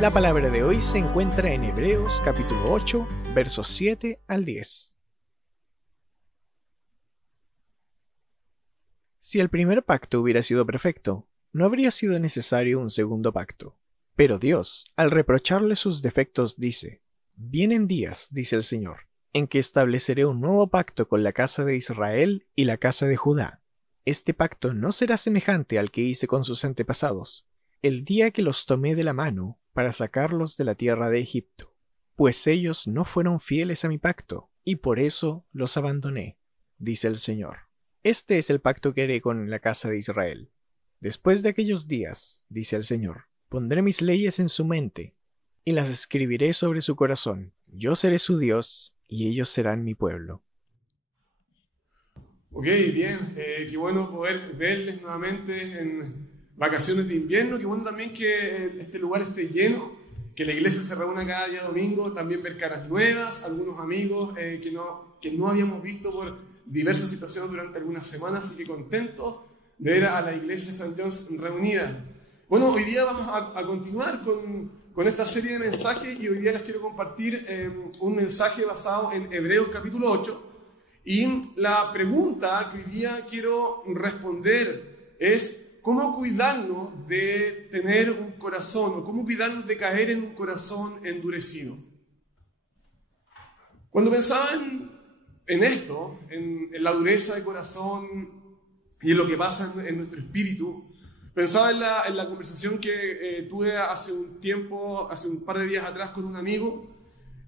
La palabra de hoy se encuentra en Hebreos capítulo 8, versos 7 al 10. Si el primer pacto hubiera sido perfecto, no habría sido necesario un segundo pacto. Pero Dios, al reprocharle sus defectos, dice: Vienen días, dice el Señor, en que estableceré un nuevo pacto con la casa de Israel y la casa de Judá. Este pacto no será semejante al que hice con sus antepasados, el día que los tomé de la mano para sacarlos de la tierra de Egipto, pues ellos no fueron fieles a mi pacto, y por eso los abandoné, dice el Señor. Este es el pacto que haré con la casa de Israel. Después de aquellos días, dice el Señor, pondré mis leyes en su mente, y las escribiré sobre su corazón. Yo seré su Dios, y ellos serán mi pueblo. Ok, bien, qué bueno poder verles nuevamente en vacaciones de invierno. Qué bueno también que este lugar esté lleno, que la iglesia se reúna cada día domingo, también ver caras nuevas, algunos amigos que no habíamos visto por diversas situaciones durante algunas semanas, así que contentos de ver a la iglesia St. John's reunida. Bueno, hoy día vamos a continuar con esta serie de mensajes y hoy día les quiero compartir un mensaje basado en Hebreos capítulo 8. Y la pregunta que hoy día quiero responder es: ¿cómo cuidarnos de tener un corazón, o cómo cuidarnos de caer en un corazón endurecido? Cuando pensaba en esto, en la dureza de corazón y en lo que pasa en nuestro espíritu, pensaba en la conversación que tuve hace un par de días atrás con un amigo.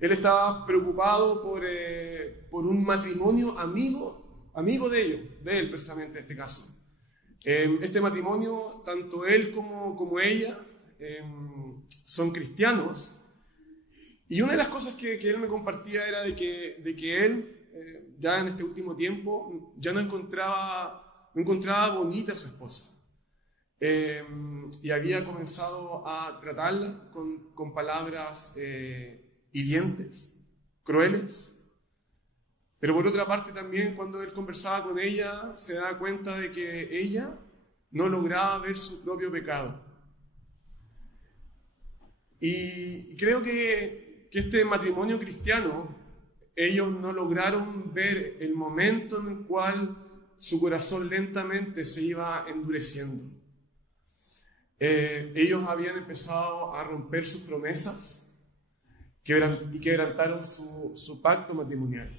Él estaba preocupado por un matrimonio amigo de él precisamente en este caso. Este matrimonio, tanto él como ella, son cristianos. Y una de las cosas que él me compartía era de que él, ya en este último tiempo, ya no encontraba bonita a su esposa. Y había comenzado a tratarla con palabras hirientes, crueles. Pero por otra parte también, cuando él conversaba con ella, se daba cuenta de que ella no lograba ver su propio pecado. Y creo que este matrimonio cristiano, ellos no lograron ver el momento en el cual su corazón lentamente se iba endureciendo. Ellos habían empezado a romper sus promesas y quebrantaron su pacto matrimonial.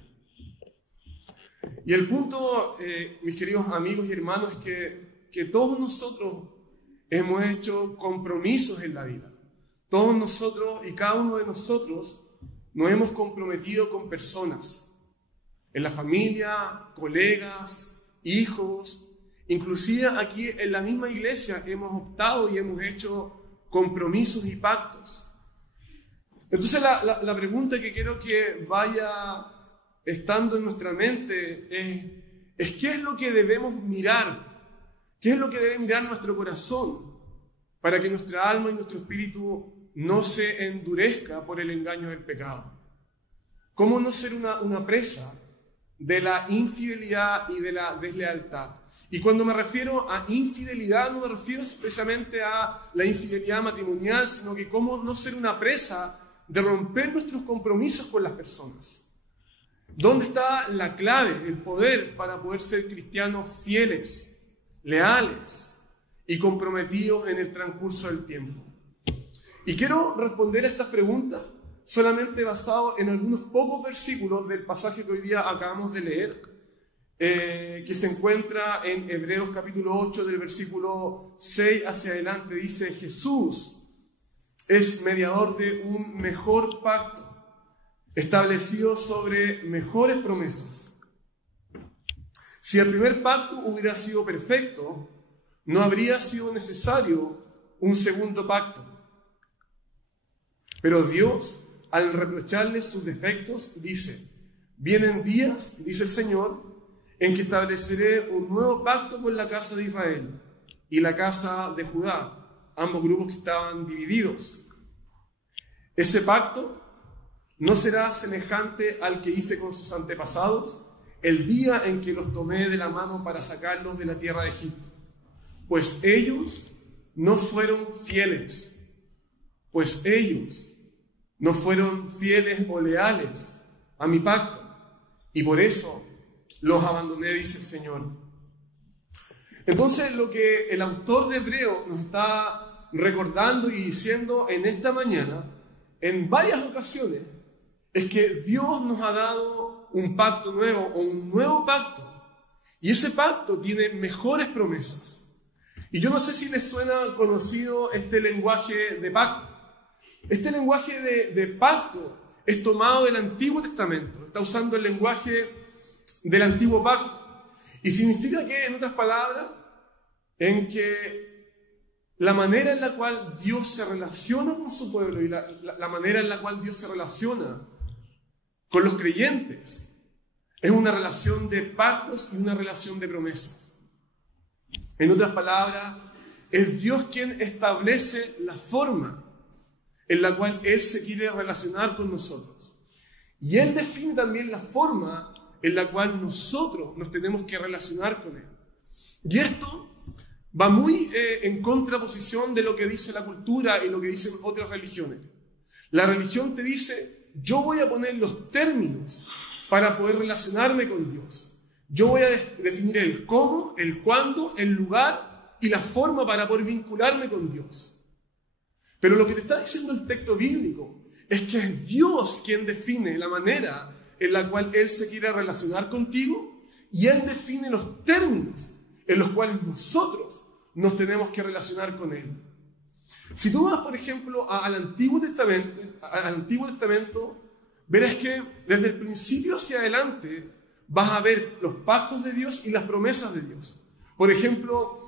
Y el punto, mis queridos amigos y hermanos, es que todos nosotros hemos hecho compromisos en la vida. Todos nosotros y cada uno de nosotros nos hemos comprometido con personas, en la familia, colegas, hijos. Inclusive aquí en la misma iglesia hemos optado y hemos hecho compromisos y pactos. Entonces la pregunta que quiero que vaya estando en nuestra mente es ¿qué es lo que debemos mirar? ¿Qué es lo que debe mirar nuestro corazón para que nuestra alma y nuestro espíritu no se endurezca por el engaño del pecado? ¿Cómo no ser una presa de la infidelidad y de la deslealtad? Y cuando me refiero a infidelidad, no me refiero precisamente a la infidelidad matrimonial, sino que cómo no ser una presa de romper nuestros compromisos con las personas. ¿Dónde está la clave, el poder para poder ser cristianos fieles, leales y comprometidos en el transcurso del tiempo? Y quiero responder a estas preguntas solamente basado en algunos pocos versículos del pasaje que hoy día acabamos de leer, que se encuentra en Hebreos capítulo 8, del versículo 6 hacia adelante. Dice: Jesús es mediador de un mejor pacto, establecido sobre mejores promesas. Si el primer pacto hubiera sido perfecto, no habría sido necesario un segundo pacto. Pero Dios, al reprocharle sus defectos, dice: vienen días, dice el Señor, en que estableceré un nuevo pacto con la casa de Israel y la casa de Judá, ambos grupos que estaban divididos. Ese pacto no será semejante al que hice con sus antepasados el día en que los tomé de la mano para sacarlos de la tierra de Egipto, pues ellos no fueron fieles. pues ellos no fueron fieles o leales a mi pacto, y por eso los abandoné, dice el Señor. Entonces, lo que el autor de Hebreos nos está recordando y diciendo en esta mañana, en varias ocasiones, es que Dios nos ha dado un pacto nuevo o un nuevo pacto, y ese pacto tiene mejores promesas. Y yo no sé si les suena conocido este lenguaje de pacto. Este lenguaje de pacto es tomado del Antiguo Testamento, está usando el lenguaje del Antiguo Pacto. Y significa que, en otras palabras, en que la manera en la cual Dios se relaciona con su pueblo y la manera en la cual Dios se relaciona con los creyentes es una relación de pactos y una relación de promesas. En otras palabras, es Dios quien establece la forma en la cual Él se quiere relacionar con nosotros. Y Él define también la forma en la cual nosotros nos tenemos que relacionar con Él. Y esto va muy en contraposición de lo que dice la cultura y lo que dicen otras religiones. La religión te dice, yo voy a poner los términos para poder relacionarme con Dios. Yo voy a definir el cómo, el cuándo, el lugar y la forma para poder vincularme con Dios. Pero lo que te está diciendo el texto bíblico es que es Dios quien define la manera en la cual Él se quiere relacionar contigo, y Él define los términos en los cuales nosotros nos tenemos que relacionar con Él. Si tú vas, por ejemplo, al Antiguo Testamento, verás que desde el principio hacia adelante vas a ver los pactos de Dios y las promesas de Dios. Por ejemplo,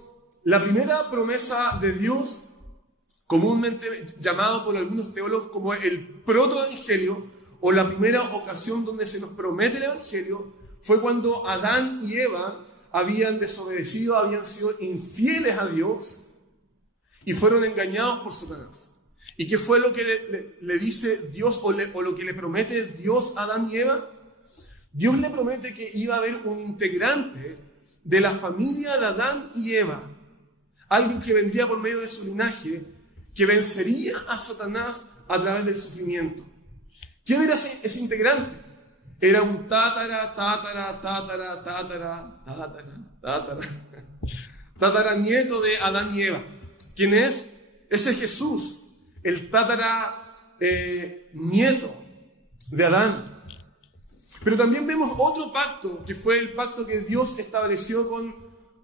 la primera promesa de Dios, comúnmente llamado por algunos teólogos como el protoevangelio, o la primera ocasión donde se nos promete el evangelio, fue cuando Adán y Eva habían desobedecido, habían sido infieles a Dios y fueron engañados por Satanás. ¿Y qué fue lo que le dice Dios o lo que le promete Dios a Adán y Eva? Dios le promete que iba a haber un integrante de la familia de Adán y Eva, alguien que vendría por medio de su linaje, que vencería a Satanás a través del sufrimiento. ¿Quién era ese integrante? Era un tataranieto de Adán y Eva. ¿Quién es? Ese es Jesús, el nieto de Adán. Pero también vemos otro pacto, que fue el pacto que Dios estableció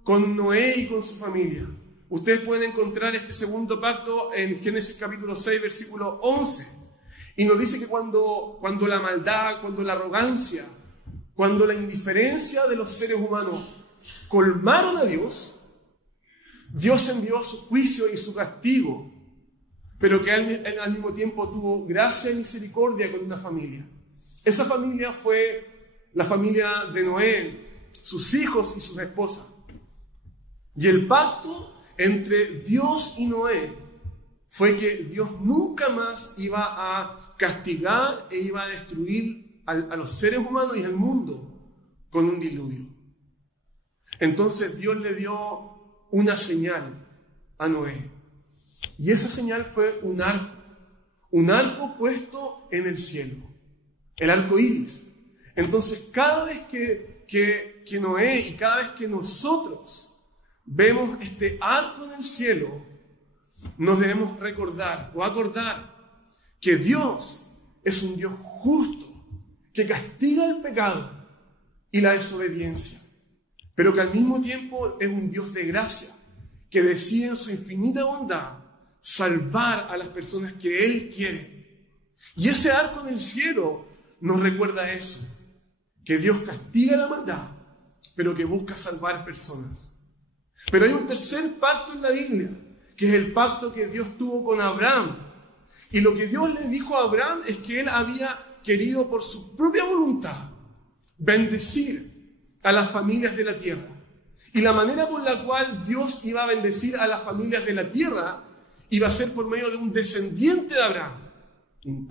con Noé y con su familia. Ustedes pueden encontrar este segundo pacto en Génesis capítulo 6, versículo 11. Y nos dice que cuando la maldad, cuando la arrogancia, cuando la indiferencia de los seres humanos colmaron a Dios, Dios envió su juicio y su castigo, pero que al mismo tiempo tuvo gracia y misericordia con una familia. Esa familia fue la familia de Noé, sus hijos y sus esposas. Y el pacto entre Dios y Noé fue que Dios nunca más iba a castigar e iba a destruir a los seres humanos y al mundo con un diluvio. Entonces Dios le dio una señal a Noé. Y esa señal fue un arco puesto en el cielo, el arco iris. Entonces cada vez que Noé y cada vez que nosotros vemos este arco en el cielo, nos debemos recordar o acordar que Dios es un Dios justo, que castiga el pecado y la desobediencia, pero que al mismo tiempo es un Dios de gracia, que decide en su infinita bondad salvar a las personas que Él quiere. Y ese arco en el cielo nos recuerda eso, que Dios castiga la maldad, pero que busca salvar personas. Pero hay un tercer pacto en la Biblia, que es el pacto que Dios tuvo con Abraham. Y lo que Dios le dijo a Abraham es que él había querido por su propia voluntad bendecir a las familias de la tierra. Y la manera por la cual Dios iba a bendecir a las familias de la tierra iba a ser por medio de un descendiente de Abraham. Un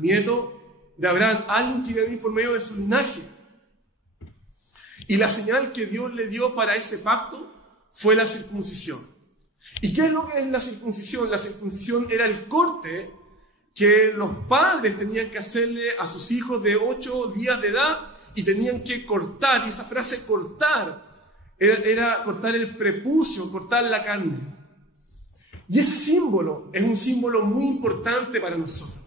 nieto de Abraham, alguien que iba a venir por medio de su linaje. Y la señal que Dios le dio para ese pacto fue la circuncisión. ¿Y qué es lo que es la circuncisión? La circuncisión era el corte que los padres tenían que hacerle a sus hijos de 8 días de edad y tenían que cortar. Y esa frase cortar era cortar el prepucio, cortar la carne. Y ese símbolo es un símbolo muy importante para nosotros.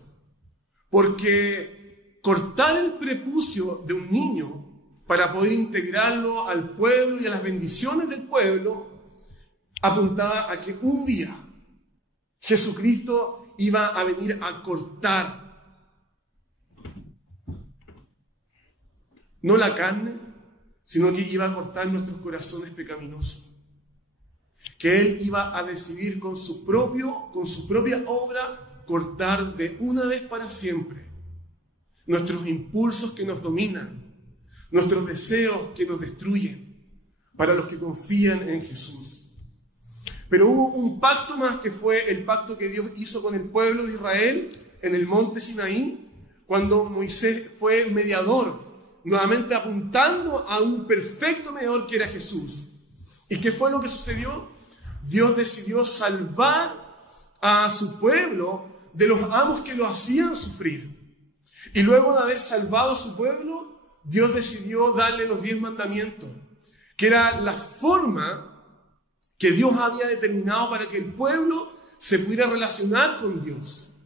Porque cortar el prepucio de un niño para poder integrarlo al pueblo y a las bendiciones del pueblo apuntaba a que un día Jesucristo iba a venir a cortar no la carne, sino que iba a cortar nuestros corazones pecaminosos. Que Él iba a decidir con su propia obra cortar de una vez para siempre nuestros impulsos que nos dominan, nuestros deseos que nos destruyen, para los que confían en Jesús. Pero hubo un pacto más, que fue el pacto que Dios hizo con el pueblo de Israel en el monte Sinaí, cuando Moisés fue mediador, nuevamente apuntando a un perfecto mediador que era Jesús. ¿Y qué fue lo que sucedió? Dios decidió salvar a su pueblo de los amos que lo hacían sufrir. Y luego de haber salvado a su pueblo, Dios decidió darle los 10 mandamientos, que era la forma que Dios había determinado para que el pueblo se pudiera relacionar con Dios.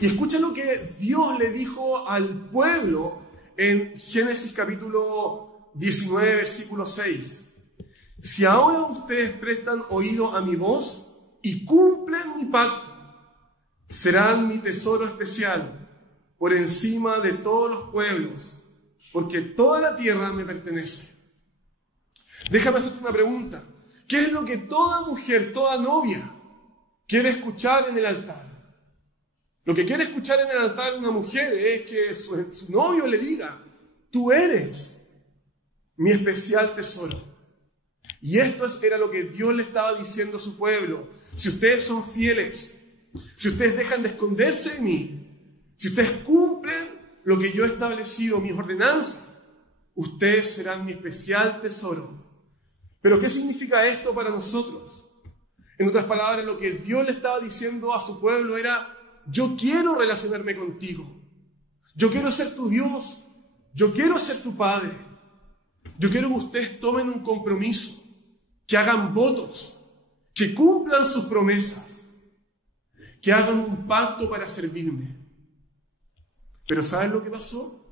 Y escucha lo que Dios le dijo al pueblo en Génesis capítulo 19, versículo 6. Si ahora ustedes prestan oído a mi voz y cumplen mi pacto, serán mi tesoro especial por encima de todos los pueblos, porque toda la tierra me pertenece. Déjame hacerte una pregunta. ¿Qué es lo que toda mujer, toda novia quiere escuchar en el altar? Lo que quiere escuchar en el altar una mujer es que su novio le diga: tú eres mi especial tesoro. Y esto era lo que Dios le estaba diciendo a su pueblo. Si ustedes son fieles, si ustedes dejan de esconderse de mí, si ustedes cumplen lo que yo he establecido, mis ordenanzas, ustedes serán mi especial tesoro. ¿Pero qué significa esto para nosotros? En otras palabras, lo que Dios le estaba diciendo a su pueblo era: yo quiero relacionarme contigo, yo quiero ser tu Dios, yo quiero ser tu Padre, yo quiero que ustedes tomen un compromiso, que hagan votos, que cumplan sus promesas, que hagan un pacto para servirme. Pero ¿sabes lo que pasó?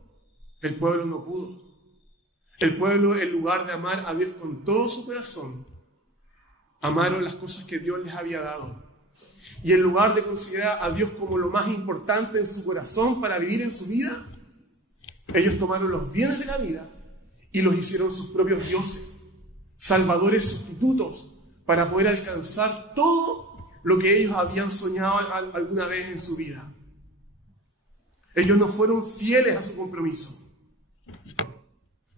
El pueblo no pudo. El pueblo, en lugar de amar a Dios con todo su corazón, amaron las cosas que Dios les había dado. Y en lugar de considerar a Dios como lo más importante en su corazón para vivir en su vida, ellos tomaron los bienes de la vida y los hicieron sus propios dioses, salvadores sustitutos, para poder alcanzar todo lo que ellos habían soñado alguna vez en su vida. Ellos no fueron fieles a su compromiso.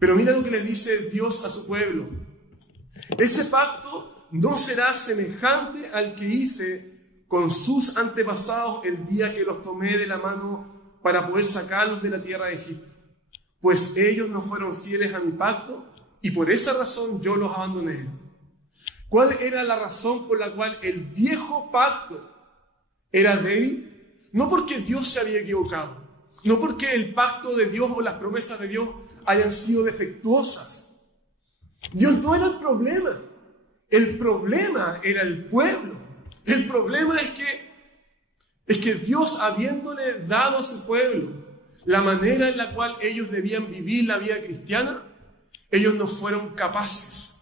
Pero mira lo que le dice Dios a su pueblo: ese pacto no será semejante al que hice con sus antepasados el día que los tomé de la mano para poder sacarlos de la tierra de Egipto, pues ellos no fueron fieles a mi pacto y por esa razón yo los abandoné. ¿Cuál era la razón por la cual el viejo pacto era débil? No porque Dios se había equivocado, no porque el pacto de Dios o las promesas de Dios hayan sido defectuosas. Dios no era el problema. El problema era el pueblo. El problema es que Dios, habiéndole dado a su pueblo la manera en la cual ellos debían vivir la vida cristiana, ellos no fueron capaces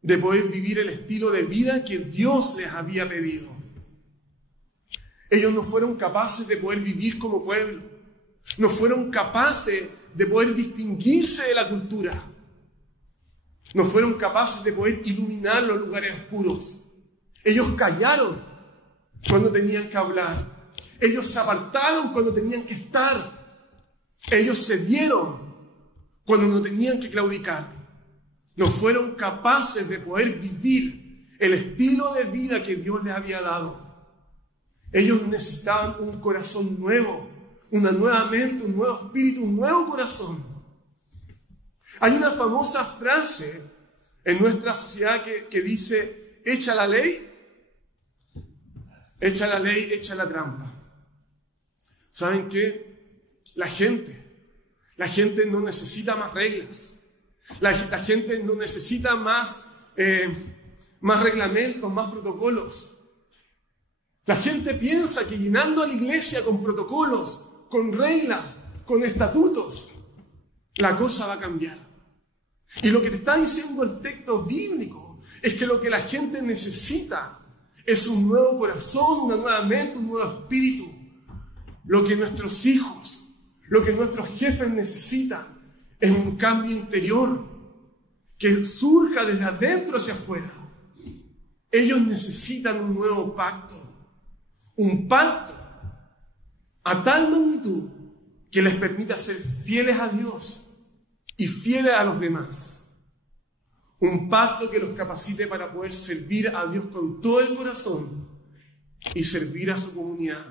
de poder vivir el estilo de vida que Dios les había pedido. Ellos no fueron capaces de poder vivir como pueblo. No fueron capaces de poder distinguirse de la cultura. No fueron capaces de poder iluminar los lugares oscuros. Ellos callaron cuando tenían que hablar. Ellos se apartaron cuando tenían que estar. Ellos cedieron cuando no tenían que claudicar. No fueron capaces de poder vivir el estilo de vida que Dios les había dado. Ellos necesitaban un corazón nuevo, una nueva mente, un nuevo espíritu, un nuevo corazón. Hay una famosa frase en nuestra sociedad que dice: hecha la ley, hecha la trampa. ¿Saben qué? La gente no necesita más reglas. La gente no necesita más reglamentos, más protocolos. La gente piensa que llenando a la iglesia con protocolos, con reglas, con estatutos, la cosa va a cambiar. Y lo que te está diciendo el texto bíblico es que lo que la gente necesita es un nuevo corazón, una nueva mente, un nuevo espíritu. Lo que nuestros hijos, lo que nuestros jefes necesitan es un cambio interior que surja desde adentro hacia afuera. Ellos necesitan un nuevo pacto. Un pacto a tal magnitud que les permita ser fieles a Dios y fieles a los demás. Un pacto que los capacite para poder servir a Dios con todo el corazón y servir a su comunidad.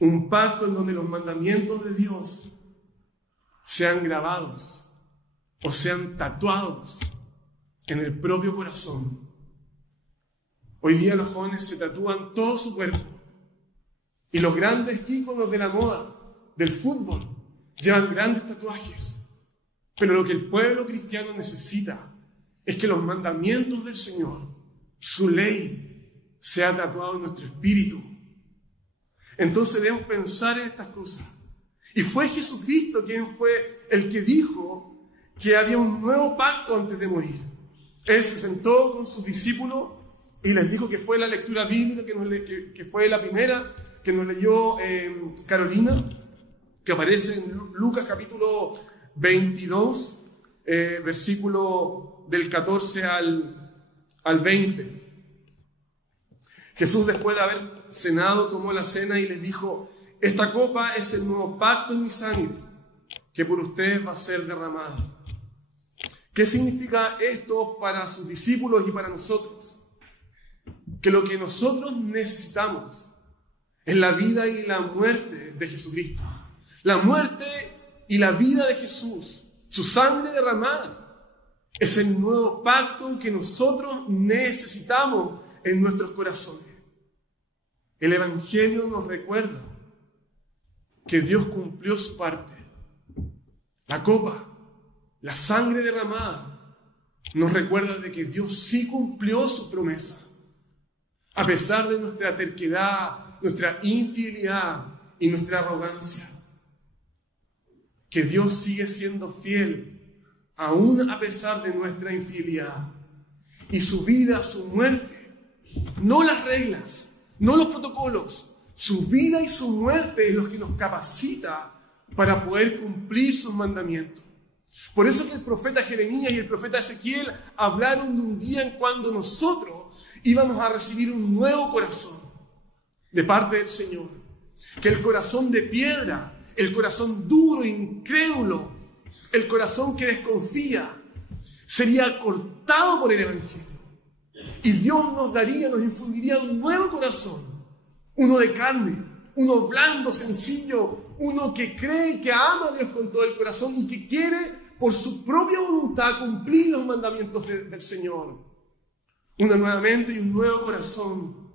Un pacto en donde los mandamientos de Dios sean grabados o sean tatuados en el propio corazón. Hoy día los jóvenes se tatúan todo su cuerpo y los grandes íconos de la moda, del fútbol, llevan grandes tatuajes. Pero lo que el pueblo cristiano necesita es que los mandamientos del Señor, su ley, sea tatuado en nuestro espíritu. Entonces debemos pensar en estas cosas. Y fue Jesucristo quien fue el que dijo que había un nuevo pacto antes de morir. Él se sentó con sus discípulos y les dijo que fue la lectura bíblica, que fue la primera que nos leyó Carolina, que aparece en Lucas capítulo 22, versículo del 14 al 20. Jesús, después de haber cenado, tomó la cena y les dijo: esta copa es el nuevo pacto en mi sangre, que por ustedes va a ser derramada. ¿Qué significa esto para sus discípulos y para nosotros? Que lo que nosotros necesitamos es la vida y la muerte de Jesucristo. La muerte y la vida de Jesús, su sangre derramada, es el nuevo pacto que nosotros necesitamos en nuestros corazones. El Evangelio nos recuerda que Dios cumplió su parte. La copa, la sangre derramada, nos recuerda de que Dios sí cumplió su promesa. A pesar de nuestra terquedad, nuestra infidelidad y nuestra arrogancia, que Dios sigue siendo fiel, aún a pesar de nuestra infidelidad. Y su vida, su muerte, no las reglas, no los protocolos, su vida y su muerte es lo que nos capacita para poder cumplir sus mandamientos. Por eso que el profeta Jeremías y el profeta Ezequiel hablaron de un día en cuando nosotros íbamos a recibir un nuevo corazón de parte del Señor. Que el corazón de piedra, el corazón duro, incrédulo, el corazón que desconfía, sería cortado por el Evangelio. Y Dios nos infundiría un nuevo corazón, uno de carne, uno blando, sencillo, uno que cree y que ama a Dios con todo el corazón y que quiere por su propia voluntad cumplir los mandamientos del Señor. Una nueva mente y un nuevo corazón.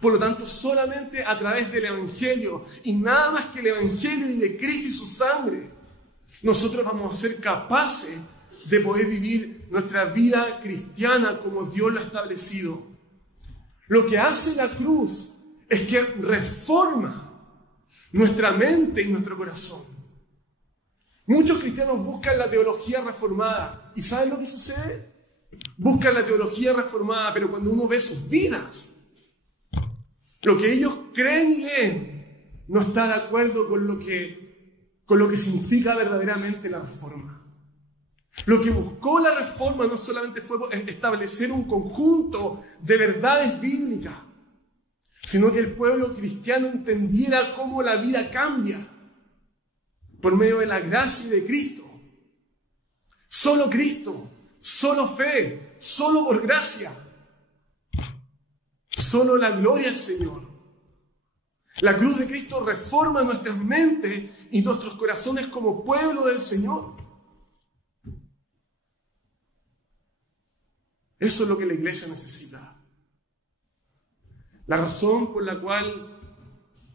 Por lo tanto, solamente a través del Evangelio y nada más que el Evangelio y de Cristo y su sangre, nosotros vamos a ser capaces de poder vivir nuestra vida cristiana como Dios lo ha establecido. Lo que hace la cruz es que reforma nuestra mente y nuestro corazón. Muchos cristianos buscan la teología reformada. ¿Y saben lo que sucede? Buscan la teología reformada, pero cuando uno ve sus vidas, lo que ellos creen y leen no está de acuerdo con lo que significa verdaderamente la reforma. Lo que buscó la reforma no solamente fue establecer un conjunto de verdades bíblicas, sino que el pueblo cristiano entendiera cómo la vida cambia por medio de la gracia de Cristo. Solo Cristo, solo fe, solo por gracia, solo la gloria al Señor. La cruz de Cristo reforma nuestras mentes y nuestros corazones como pueblo del Señor. Eso es lo que la iglesia necesita. La razón por la cual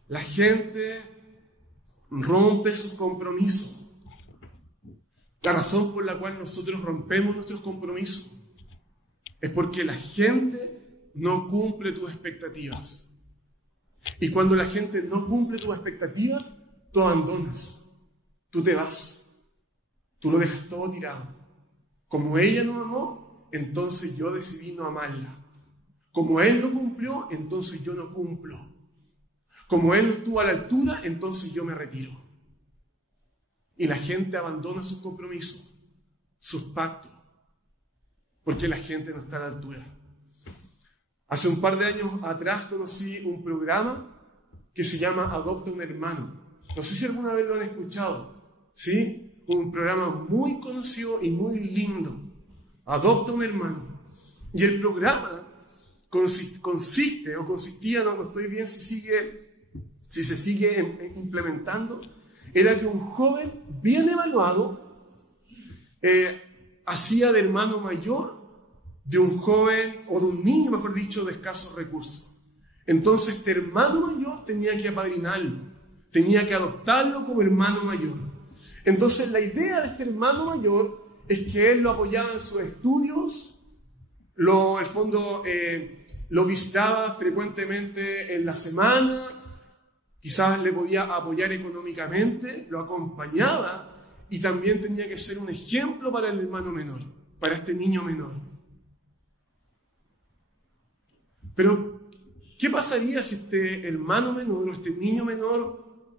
la gente rompe sus compromisos, la razón por la cual nosotros rompemos nuestros compromisos, es porque la gente no cumple tus expectativas. Y cuando la gente no cumple tus expectativas, tú abandonas, tú te vas, tú lo dejas todo tirado. Como ella no amó, entonces yo decidí no amarla. Como él no cumplió, entonces yo no cumplo. Como él no estuvo a la altura, entonces yo me retiro. Y la gente abandona sus compromisos, sus pactos, porque la gente no está a la altura. Hace un par de años atrás conocí un programa que se llama Adopta un Hermano. No sé si alguna vez lo han escuchado, ¿sí? Un programa muy conocido y muy lindo. Adopta un Hermano. Y el programa consistía, no estoy bien si se sigue implementando, era que un joven bien evaluado hacía de hermano mayor de un joven, o de un niño, mejor dicho, de escasos recursos. Entonces, este hermano mayor tenía que apadrinarlo, tenía que adoptarlo como hermano mayor. Entonces, la idea de este hermano mayor es que él lo apoyaba en sus estudios, lo visitaba frecuentemente en la semana, quizás le podía apoyar económicamente, lo acompañaba y también tenía que ser un ejemplo para el hermano menor, para este niño menor. Pero, ¿qué pasaría si este hermano menor o este niño menor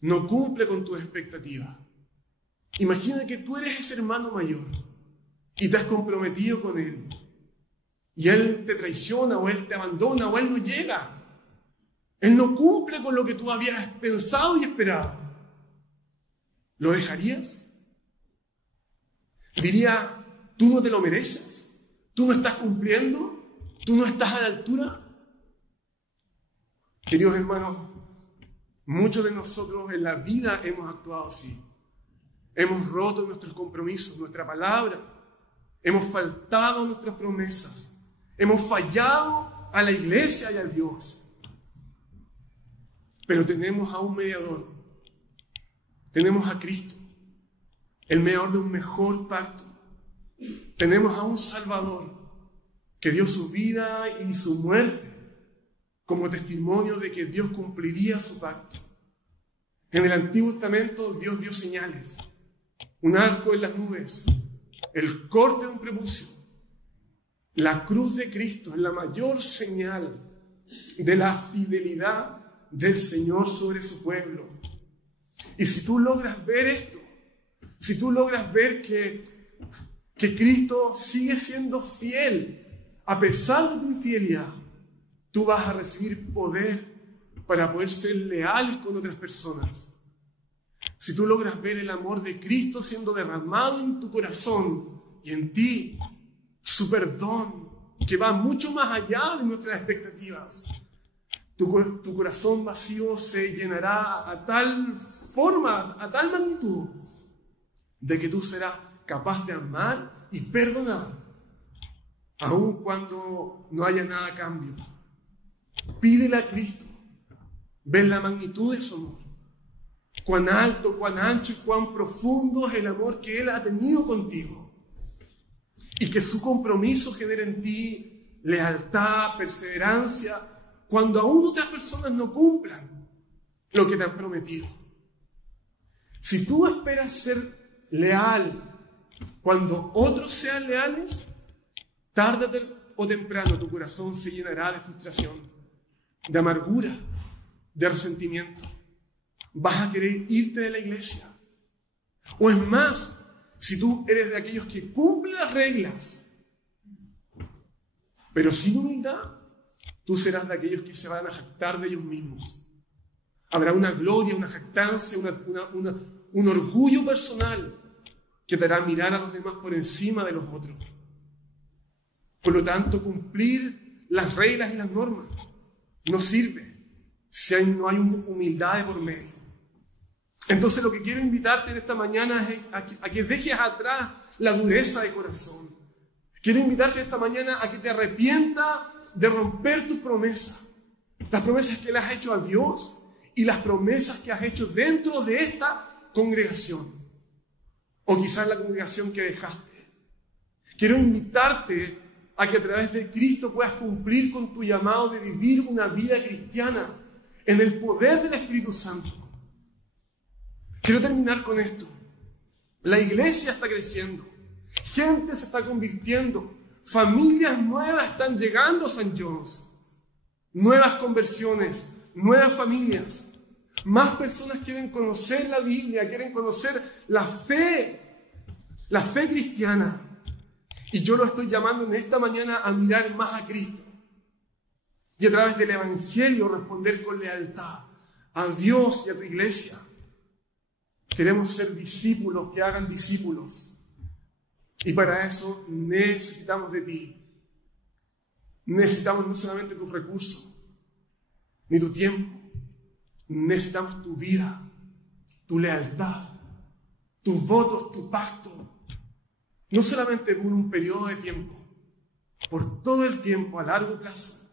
no cumple con tus expectativas? Imagina que tú eres ese hermano mayor y te has comprometido con él. Y él te traiciona, o él te abandona, o él no llega. Él no cumple con lo que tú habías pensado y esperado. ¿Lo dejarías? Diría, ¿tú no te lo mereces? ¿Tú no estás cumpliendo? ¿Tú no estás a la altura? Queridos hermanos, muchos de nosotros en la vida hemos actuado así. Hemos roto nuestros compromisos, nuestra palabra. Hemos faltado a nuestras promesas. Hemos fallado a la iglesia y a Dios. Pero tenemos a un mediador. Tenemos a Cristo, el mediador de un mejor pacto. Tenemos a un Salvador que dio su vida y su muerte como testimonio de que Dios cumpliría su pacto. En el Antiguo Testamento Dios dio señales. Un arco en las nubes, el corte de un prepucio. La cruz de Cristo es la mayor señal de la fidelidad del Señor sobre su pueblo. Y si tú logras ver esto, si tú logras ver que Cristo sigue siendo fiel a pesar de tu infidelidad, tú vas a recibir poder para poder ser leales con otras personas. Si tú logras ver el amor de Cristo siendo derramado en tu corazón y en ti, su perdón, que va mucho más allá de nuestras expectativas, tu corazón vacío se llenará a tal forma, a tal magnitud, de que tú serás capaz de amar y perdonar, aun cuando no haya nada a cambio. Pídele a Cristo, ven la magnitud de su amor, cuán alto, cuán ancho y cuán profundo es el amor que Él ha tenido contigo, y que su compromiso genere en ti lealtad, perseverancia, cuando aún otras personas no cumplan lo que te han prometido. Si tú esperas ser leal cuando otros sean leales, tarde o temprano tu corazón se llenará de frustración, de amargura, de resentimiento. Vas a querer irte de la iglesia. O es más, si tú eres de aquellos que cumplen las reglas, pero sin humildad, tú serás de aquellos que se van a jactar de ellos mismos. Habrá una gloria, una jactancia, un orgullo personal que te hará mirar a los demás por encima de los otros. Por lo tanto, cumplir las reglas y las normas no sirve si no hay humildad de por medio. Entonces, lo que quiero invitarte en esta mañana es a que dejes atrás la dureza de corazón, Quiero invitarte esta mañana a que te arrepientas de romper tus promesas. Las promesas que le has hecho a Dios y las promesas que has hecho dentro de esta congregación. O quizás la congregación que dejaste. Quiero invitarte a que a través de Cristo puedas cumplir con tu llamado de vivir una vida cristiana en el poder del Espíritu Santo. Quiero terminar con esto. La iglesia está creciendo. Gente se está convirtiendo. Familias nuevas están llegando a St. John's. Nuevas conversiones, nuevas familias. Más personas quieren conocer la Biblia, quieren conocer la fe cristiana. Y yo lo estoy llamando en esta mañana a mirar más a Cristo. Y a través del Evangelio responder con lealtad a Dios y a tu iglesia. Queremos ser discípulos que hagan discípulos. Y para eso necesitamos de ti. Necesitamos no solamente tus recursos, ni tu tiempo. Necesitamos tu vida, tu lealtad, tus votos, tu pacto. No solamente por un periodo de tiempo, por todo el tiempo, a largo plazo.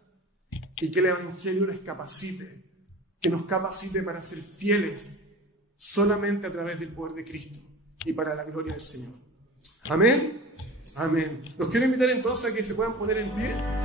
Y que el Evangelio les capacite, que nos capacite para ser fieles solamente a través del poder de Cristo y para la gloria del Señor. Amén. Amén. Los quiero invitar entonces a que se puedan poner en pie.